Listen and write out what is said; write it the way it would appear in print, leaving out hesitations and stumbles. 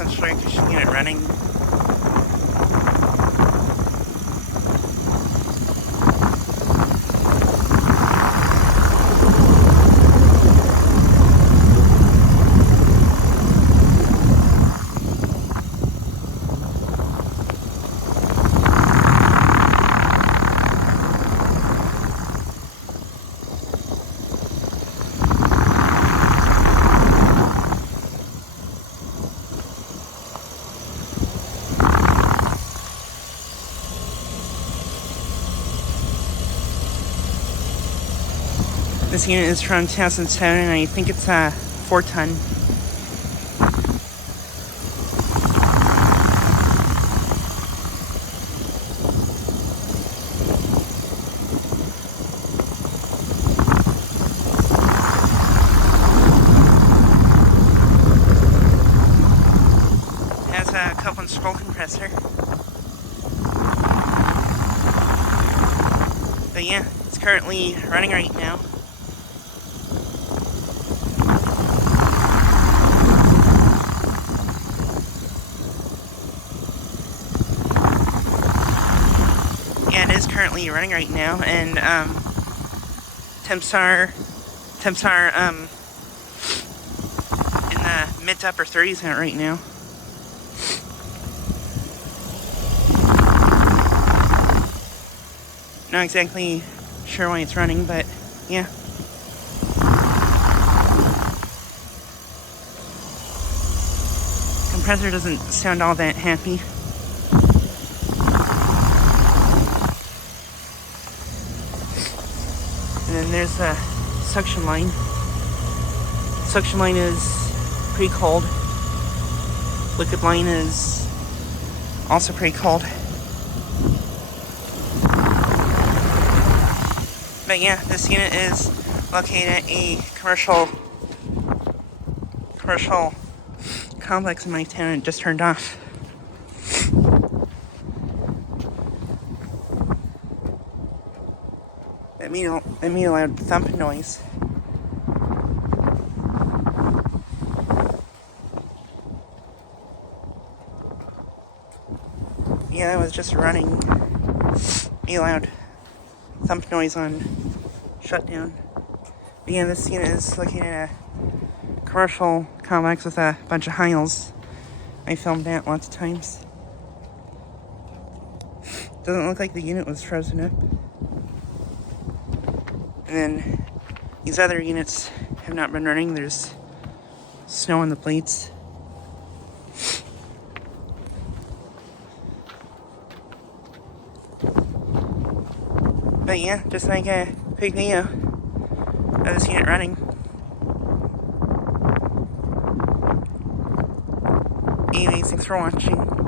100% sure you should get it running. This unit is from 2007, and I think it's a 4-ton. It has a couple and scroll compressor. But yeah, it's currently running right now. Yeah, it is currently running right now, and temps are in the mid to upper 30s right now. Not exactly sure why it's running, but yeah. Compressor doesn't sound all that happy. And then there's a suction line. Suction line is pretty cold. Liquid line is also pretty cold. But yeah, this unit is located at a commercial complex in my town, and it just turned off. That made a loud thump noise. Yeah, that was just running. Made a loud thump noise on shutdown. But yeah, this unit is located at a commercial complex with a bunch of Heils. I filmed that lots of times. Doesn't look like the unit was frozen up. And then these other units have not been running. There's snow on the plates. But yeah, just like a quick video of this unit running. Anyways, thanks for watching.